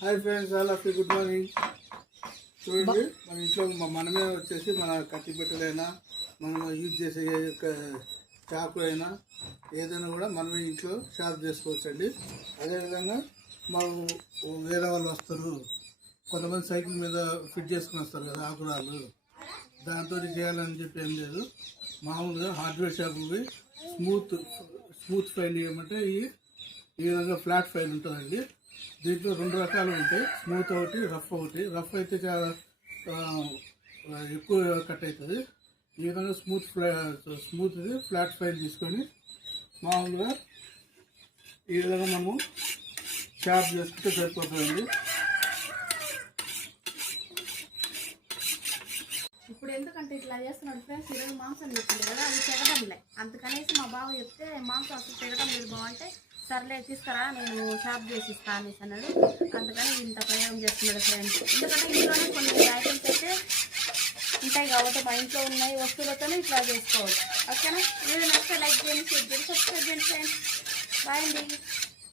Hi friends, all of you good morning. చూడండి, మన ఇంట్లో మనమే వచ్చేసి మన కత్తి పెట్టెలైనా మనం యూజ్ చేసే చాకు అయినా ఏదైనా కూడా మనమే ఇంట్లో షార్ప్ చేసుకోవచ్చండి. అదేవిధంగా మనం వేరే వాళ్ళు వస్తారు, కొంతమంది సైకిల్ మీద ఫిట్ చేసుకుని వస్తారు కదా ఆకురాలు, దాంతో చేయాలని చెప్పి ఏం లేదు. మామూలుగా హార్డ్వేర్ షాపుకి స్మూత్ ఫైల్ ఇవ్వమంటే ఈ విధంగా ఫ్లాట్ ఫైల్ ఉంటుందండి. దీంట్లో రెండు రకాలు ఉంటాయి, స్మూత్ ఒకటి, రఫ్ ఒకటి. రఫ్ అయితే చాలా ఎక్కువ కట్ అవుతుంది. ఈ విధంగా స్మూత్ది ఫ్లాట్ ఫైల్ తీసుకొని మామూలుగా ఈ విధంగా మనము షార్ప్ చేసుకుంటే సరిపోతుందండి. ఇప్పుడు ఎందుకంటే ఇట్లా చేస్తున్నాడు ఫ్రెండ్స్, ఈరోజు మాంసం చెప్పింది కదా, అది తెగడంలే. అందుకనేసి మా బావ చెప్తే మాంసం అసలు తెగడం లేదు బాగుంటే సర్లే తీసుకురా నేను షాప్ చేసి ఇస్తా అనేసి అన్నాడు. అందుకని ఇంత ప్రయోగం చేస్తున్నాడు ఫ్రెండ్స్. ఎందుకంటే ఇంట్లోనే కొన్ని ఐటమ్స్ అయితే ఉంటాయి కాబట్టి మా ఇంట్లో ఉన్నాయి వస్తువులతోనే ఇట్లా చేసుకోవచ్చు. ఓకేనా? వీడియో నచ్చితే లైక్ చేయండి, షేర్ చేయండి, సబ్స్క్రైబ్ చేయండి ఫ్రెండ్స్. బాయ్ అండి.